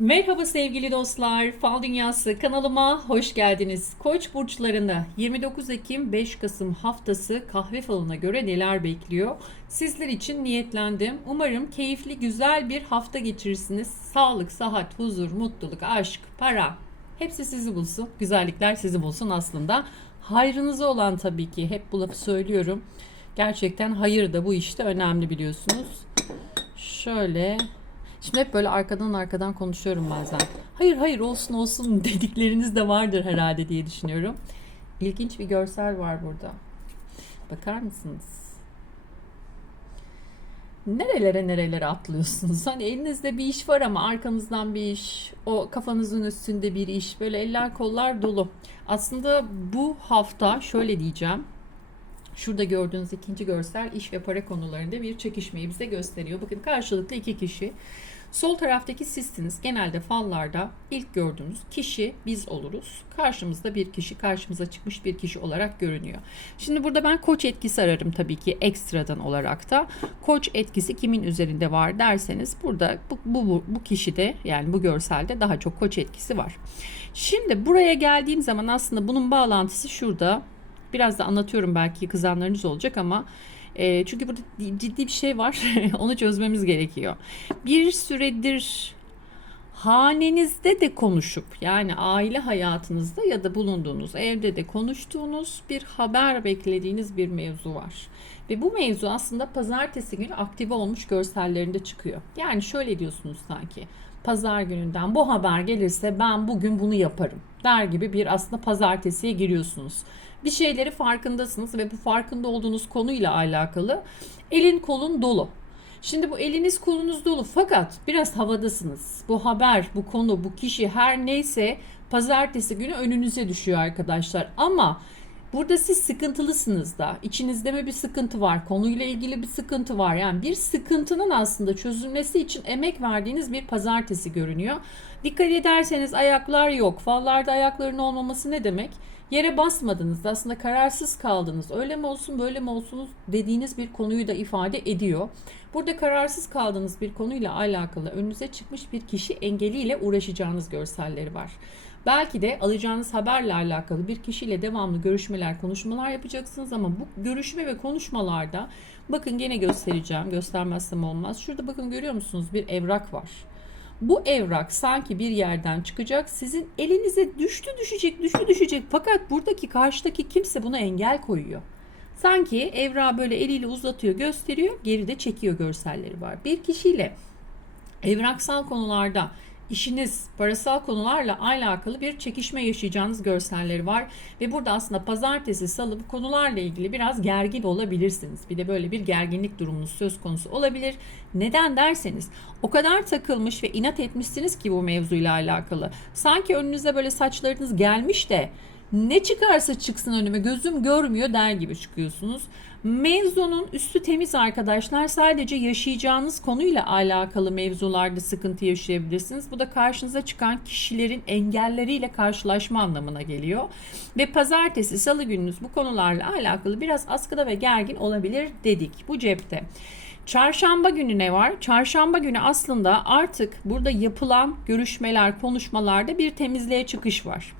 Merhaba sevgili dostlar. Fal Dünyası kanalıma hoş geldiniz. Koç burçlarında 29 Ekim 5 Kasım haftası kahve falına göre neler bekliyor? Sizler için niyetlendim. Umarım keyifli güzel bir hafta geçirirsiniz. Sağlık, sıhhat, huzur, mutluluk, aşk, para hepsi sizi bulsun. Güzellikler sizi bulsun aslında. Hayrınıza olan tabii ki hep bu lafı söylüyorum. Gerçekten hayır da bu işte önemli biliyorsunuz. Şöyle Şimdi hep böyle arkadan arkadan konuşuyorum bazen. Hayır hayır olsun olsun dedikleriniz de vardır herhalde diye düşünüyorum. İlginç bir görsel var burada. Bakar mısınız? Nerelere nerelere atlıyorsunuz? Hani elinizde bir iş var ama arkanızdan bir iş, o kafanızın üstünde bir iş, böyle eller kollar dolu. Aslında bu hafta şöyle diyeceğim. Şurada gördüğünüz ikinci görsel iş ve para konularında bir çekişmeyi bize gösteriyor. Bakın karşılıklı iki kişi. Sol taraftaki sizsiniz. Genelde fallarda ilk gördüğünüz kişi biz oluruz. Karşımızda bir kişi, karşımıza çıkmış bir kişi olarak görünüyor. Şimdi burada ben koç etkisi ararım tabii ki ekstradan olarak da. Koç etkisi kimin üzerinde var derseniz burada bu, bu, bu, kişide yani bu görselde daha çok koç etkisi var. Şimdi buraya geldiğim zaman aslında bunun bağlantısı şurada Biraz da anlatıyorum belki kızanlarınız olacak ama e, çünkü burada ciddi bir şey var. Onu çözmemiz gerekiyor. Bir süredir hanenizde de konuşup yani aile hayatınızda ya da bulunduğunuz evde de konuştuğunuz bir haber beklediğiniz bir mevzu var. Ve bu mevzu aslında pazartesi günü aktive olmuş görsellerinde çıkıyor. Yani şöyle diyorsunuz sanki pazar gününden bu haber gelirse ben bugün bunu yaparım der gibi bir aslında pazartesiye giriyorsunuz bir şeyleri farkındasınız ve bu farkında olduğunuz konuyla alakalı elin kolun dolu. Şimdi bu eliniz kolunuz dolu fakat biraz havadasınız. Bu haber, bu konu, bu kişi her neyse pazartesi günü önünüze düşüyor arkadaşlar. Ama burada siz sıkıntılısınız da. İçinizde mi bir sıkıntı var? Konuyla ilgili bir sıkıntı var. Yani bir sıkıntının aslında çözülmesi için emek verdiğiniz bir pazartesi görünüyor. Dikkat ederseniz ayaklar yok. Fallarda ayakların olmaması ne demek? Yere basmadınız aslında kararsız kaldınız. Öyle mi olsun böyle mi olsun dediğiniz bir konuyu da ifade ediyor. Burada kararsız kaldığınız bir konuyla alakalı önünüze çıkmış bir kişi engeliyle uğraşacağınız görselleri var. Belki de alacağınız haberle alakalı bir kişiyle devamlı görüşmeler, konuşmalar yapacaksınız ama bu görüşme ve konuşmalarda bakın gene göstereceğim. Göstermezsem olmaz. Şurada bakın görüyor musunuz? Bir evrak var. Bu evrak sanki bir yerden çıkacak. Sizin elinize düştü düşecek, düştü düşecek. Fakat buradaki karşıdaki kimse buna engel koyuyor. Sanki evrağı böyle eliyle uzatıyor, gösteriyor, geride çekiyor görselleri var. Bir kişiyle evraksal konularda işiniz, parasal konularla alakalı bir çekişme yaşayacağınız görselleri var. Ve burada aslında pazartesi, salı bu konularla ilgili biraz gergin olabilirsiniz. Bir de böyle bir gerginlik durumunuz söz konusu olabilir. Neden derseniz o kadar takılmış ve inat etmişsiniz ki bu mevzuyla alakalı. Sanki önünüze böyle saçlarınız gelmiş de ne çıkarsa çıksın önüme gözüm görmüyor der gibi çıkıyorsunuz. Mevzunun üstü temiz arkadaşlar. Sadece yaşayacağınız konuyla alakalı mevzularda sıkıntı yaşayabilirsiniz. Bu da karşınıza çıkan kişilerin engelleriyle karşılaşma anlamına geliyor. Ve pazartesi, salı gününüz bu konularla alakalı biraz askıda ve gergin olabilir dedik bu cepte. Çarşamba günü ne var? Çarşamba günü aslında artık burada yapılan görüşmeler, konuşmalarda bir temizliğe çıkış var.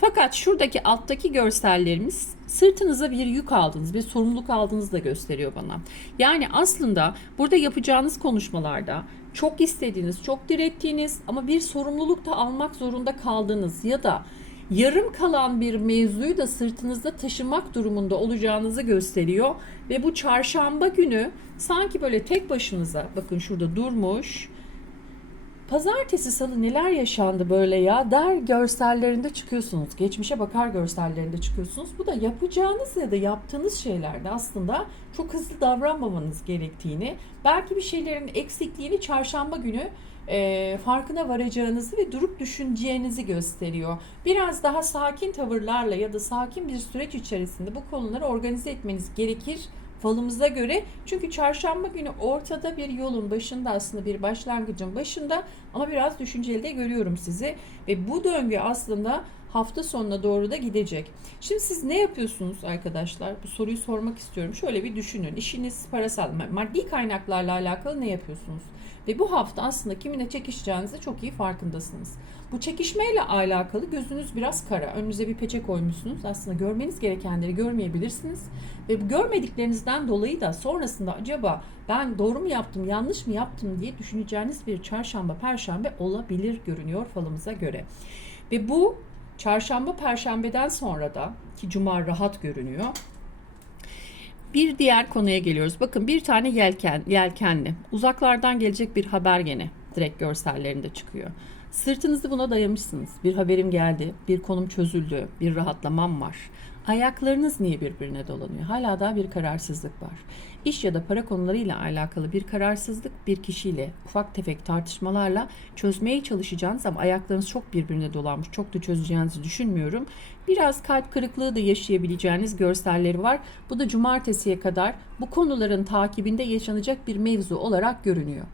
Fakat şuradaki alttaki görsellerimiz sırtınıza bir yük aldınız, bir sorumluluk aldığınızı da gösteriyor bana. Yani aslında burada yapacağınız konuşmalarda çok istediğiniz, çok direttiğiniz ama bir sorumluluk da almak zorunda kaldığınız ya da yarım kalan bir mevzuyu da sırtınızda taşımak durumunda olacağınızı gösteriyor ve bu çarşamba günü sanki böyle tek başınıza bakın şurada durmuş Pazartesi salı neler yaşandı böyle ya der görsellerinde çıkıyorsunuz. Geçmişe bakar görsellerinde çıkıyorsunuz. Bu da yapacağınız ya da yaptığınız şeylerde aslında çok hızlı davranmamanız gerektiğini, belki bir şeylerin eksikliğini çarşamba günü e, farkına varacağınızı ve durup düşüneceğinizi gösteriyor. Biraz daha sakin tavırlarla ya da sakin bir süreç içerisinde bu konuları organize etmeniz gerekir falımıza göre. Çünkü çarşamba günü ortada bir yolun başında aslında bir başlangıcın başında ama biraz düşünceli de görüyorum sizi. Ve bu döngü aslında hafta sonuna doğru da gidecek. Şimdi siz ne yapıyorsunuz arkadaşlar? Bu soruyu sormak istiyorum. Şöyle bir düşünün. İşiniz parasal, maddi kaynaklarla alakalı ne yapıyorsunuz? Ve bu hafta aslında kiminle çekişeceğinizi çok iyi farkındasınız. Bu çekişmeyle alakalı gözünüz biraz kara. Önünüze bir peçe koymuşsunuz. Aslında görmeniz gerekenleri görmeyebilirsiniz. Ve bu görmediklerinizden dolayı da sonrasında acaba ben doğru mu yaptım, yanlış mı yaptım diye düşüneceğiniz bir çarşamba, perşembe olabilir görünüyor falımıza göre. Ve bu çarşamba, perşembeden sonra da ki cuma rahat görünüyor. Bir diğer konuya geliyoruz. Bakın bir tane yelken, yelkenli. Uzaklardan gelecek bir haber gene direkt görsellerinde çıkıyor. Sırtınızı buna dayamışsınız. Bir haberim geldi, bir konum çözüldü, bir rahatlamam var. Ayaklarınız niye birbirine dolanıyor? Hala daha bir kararsızlık var. İş ya da para konularıyla alakalı bir kararsızlık bir kişiyle ufak tefek tartışmalarla çözmeye çalışacağınız ama ayaklarınız çok birbirine dolanmış. Çok da çözeceğinizi düşünmüyorum. Biraz kalp kırıklığı da yaşayabileceğiniz görselleri var. Bu da cumartesiye kadar bu konuların takibinde yaşanacak bir mevzu olarak görünüyor.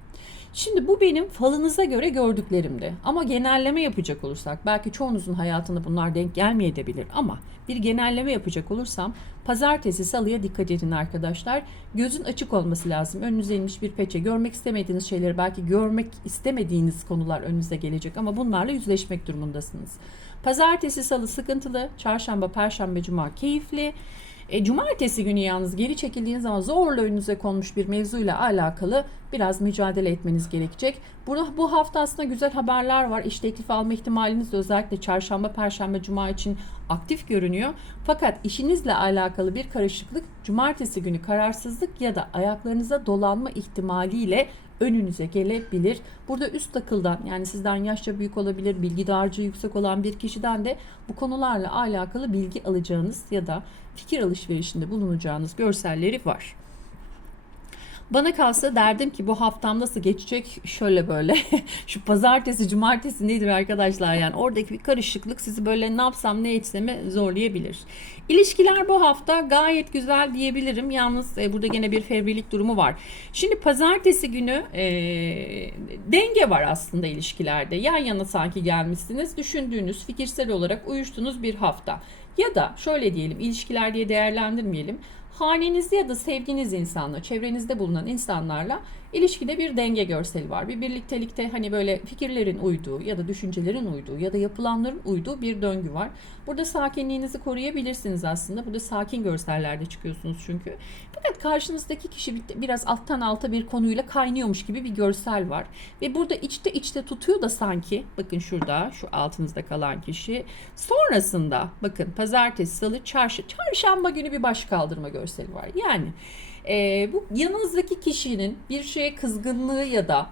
Şimdi bu benim falınıza göre gördüklerimdi. Ama genelleme yapacak olursak belki çoğunuzun hayatında bunlar denk gelmeyebilir ama bir genelleme yapacak olursam pazartesi salıya dikkat edin arkadaşlar. Gözün açık olması lazım. Önünüze inmiş bir peçe. Görmek istemediğiniz şeyleri belki görmek istemediğiniz konular önünüze gelecek ama bunlarla yüzleşmek durumundasınız. Pazartesi salı sıkıntılı, çarşamba, perşembe, cuma keyifli. E, cumartesi günü yalnız geri çekildiğiniz zaman zorla önünüze konmuş bir mevzuyla alakalı biraz mücadele etmeniz gerekecek. Burada bu hafta aslında güzel haberler var. İş teklifi alma ihtimaliniz de özellikle çarşamba, perşembe, cuma için aktif görünüyor. Fakat işinizle alakalı bir karışıklık cumartesi günü kararsızlık ya da ayaklarınıza dolanma ihtimaliyle önünüze gelebilir. Burada üst akıldan yani sizden yaşça büyük olabilir, bilgi dağarcığı yüksek olan bir kişiden de bu konularla alakalı bilgi alacağınız ya da fikir alışverişinde bulunacağınız görselleri var. Bana kalsa derdim ki bu haftam nasıl geçecek şöyle böyle. Şu pazartesi, cumartesi nedir arkadaşlar yani oradaki bir karışıklık sizi böyle ne yapsam ne etseme zorlayabilir. İlişkiler bu hafta gayet güzel diyebilirim. Yalnız e, burada gene bir fevrilik durumu var. Şimdi pazartesi günü e, denge var aslında ilişkilerde. Yan yana sanki gelmişsiniz. Düşündüğünüz, fikirsel olarak uyuştuğunuz bir hafta. Ya da şöyle diyelim ilişkiler diye değerlendirmeyelim hanenizde ya da sevdiğiniz insanla, çevrenizde bulunan insanlarla ilişkide bir denge görseli var. Bir birliktelikte hani böyle fikirlerin uyduğu ya da düşüncelerin uyduğu ya da yapılanların uyduğu bir döngü var. Burada sakinliğinizi koruyabilirsiniz aslında. Burada sakin görsellerde çıkıyorsunuz çünkü. Fakat karşınızdaki kişi biraz alttan alta bir konuyla kaynıyormuş gibi bir görsel var. Ve burada içte içte tutuyor da sanki bakın şurada şu altınızda kalan kişi. Sonrasında bakın pazartesi, salı, çarşı, çarşamba günü bir baş kaldırma görseli var. Yani e, bu yanınızdaki kişinin bir şeye kızgınlığı ya da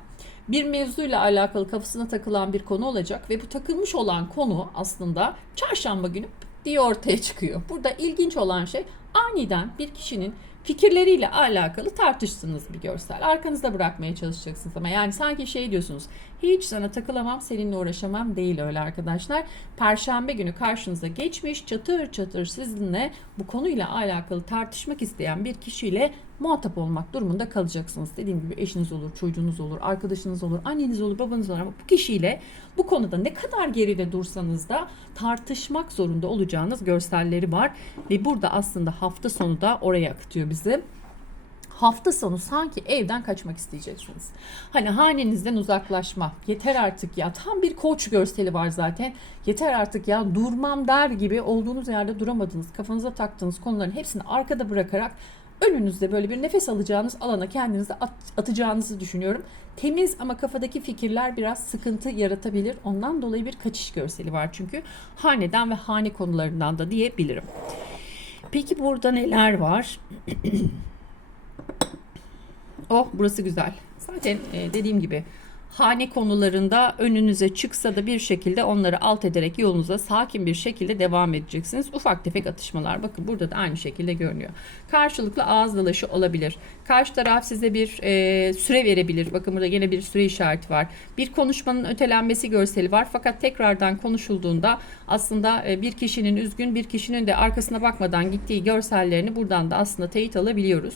bir mevzuyla alakalı kafasına takılan bir konu olacak ve bu takılmış olan konu aslında çarşamba günü diye ortaya çıkıyor. Burada ilginç olan şey aniden bir kişinin fikirleriyle alakalı tartıştığınız bir görsel. Arkanızda bırakmaya çalışacaksınız ama yani sanki şey diyorsunuz. Hiç sana takılamam, seninle uğraşamam değil öyle arkadaşlar. Perşembe günü karşınıza geçmiş çatır çatır sizinle bu konuyla alakalı tartışmak isteyen bir kişiyle muhatap olmak durumunda kalacaksınız. Dediğim gibi eşiniz olur, çocuğunuz olur, arkadaşınız olur, anneniz olur, babanız olur ama bu kişiyle bu konuda ne kadar geride dursanız da tartışmak zorunda olacağınız görselleri var ve burada aslında hafta sonu da oraya akıtıyor bizi hafta sonu sanki evden kaçmak isteyeceksiniz. Hani hanenizden uzaklaşma. Yeter artık ya. Tam bir koç görseli var zaten. Yeter artık ya durmam der gibi olduğunuz yerde duramadınız. Kafanıza taktığınız konuların hepsini arkada bırakarak önünüzde böyle bir nefes alacağınız alana kendinizi at, atacağınızı düşünüyorum. Temiz ama kafadaki fikirler biraz sıkıntı yaratabilir. Ondan dolayı bir kaçış görseli var çünkü haneden ve hane konularından da diyebilirim. Peki burada neler var? Oh burası güzel. Zaten e, dediğim gibi hane konularında önünüze çıksa da bir şekilde onları alt ederek yolunuza sakin bir şekilde devam edeceksiniz. Ufak tefek atışmalar bakın burada da aynı şekilde görünüyor. Karşılıklı ağız dalaşı olabilir. Karşı taraf size bir e, süre verebilir. Bakın burada yine bir süre işareti var. Bir konuşmanın ötelenmesi görseli var. Fakat tekrardan konuşulduğunda aslında e, bir kişinin üzgün bir kişinin de arkasına bakmadan gittiği görsellerini buradan da aslında teyit alabiliyoruz.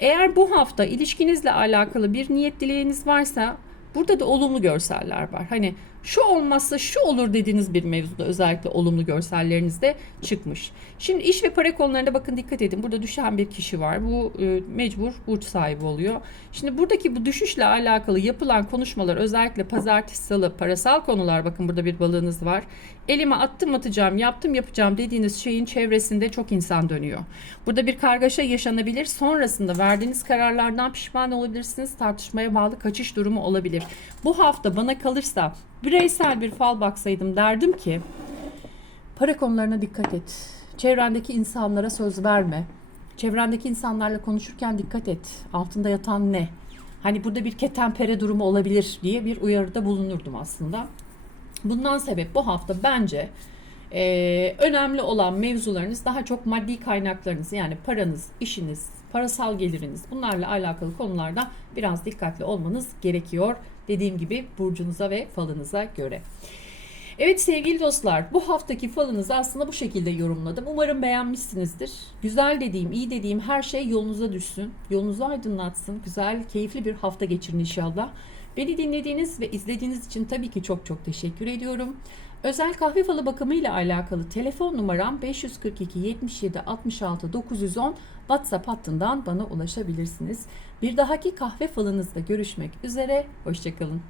Eğer bu hafta ilişkinizle alakalı bir niyet dileğiniz varsa Burada da olumlu görseller var. Hani şu olmazsa şu olur dediğiniz bir mevzuda özellikle olumlu görsellerinizde çıkmış. Şimdi iş ve para konularında bakın dikkat edin. Burada düşen bir kişi var. Bu e, mecbur burç sahibi oluyor. Şimdi buradaki bu düşüşle alakalı yapılan konuşmalar özellikle pazartesi, salı, parasal konular bakın burada bir balığınız var. Elime attım atacağım, yaptım yapacağım dediğiniz şeyin çevresinde çok insan dönüyor. Burada bir kargaşa yaşanabilir. Sonrasında verdiğiniz kararlardan pişman olabilirsiniz. Tartışmaya bağlı kaçış durumu olabilir. Bu hafta bana kalırsa bireysel bir fal baksaydım derdim ki para konularına dikkat et. Çevrendeki insanlara söz verme. Çevrendeki insanlarla konuşurken dikkat et. Altında yatan ne? Hani burada bir ketenpere durumu olabilir diye bir uyarıda bulunurdum aslında. Bundan sebep bu hafta bence eee, önemli olan mevzularınız daha çok maddi kaynaklarınız yani paranız, işiniz, parasal geliriniz bunlarla alakalı konularda biraz dikkatli olmanız gerekiyor. Dediğim gibi burcunuza ve falınıza göre. Evet sevgili dostlar bu haftaki falınızı aslında bu şekilde yorumladım. Umarım beğenmişsinizdir. Güzel dediğim, iyi dediğim her şey yolunuza düşsün. Yolunuzu aydınlatsın. Güzel, keyifli bir hafta geçirin inşallah. Beni dinlediğiniz ve izlediğiniz için tabii ki çok çok teşekkür ediyorum. Özel kahve falı bakımıyla alakalı telefon numaram 542 77 66 910 WhatsApp hattından bana ulaşabilirsiniz. Bir dahaki kahve falınızda görüşmek üzere. Hoşçakalın.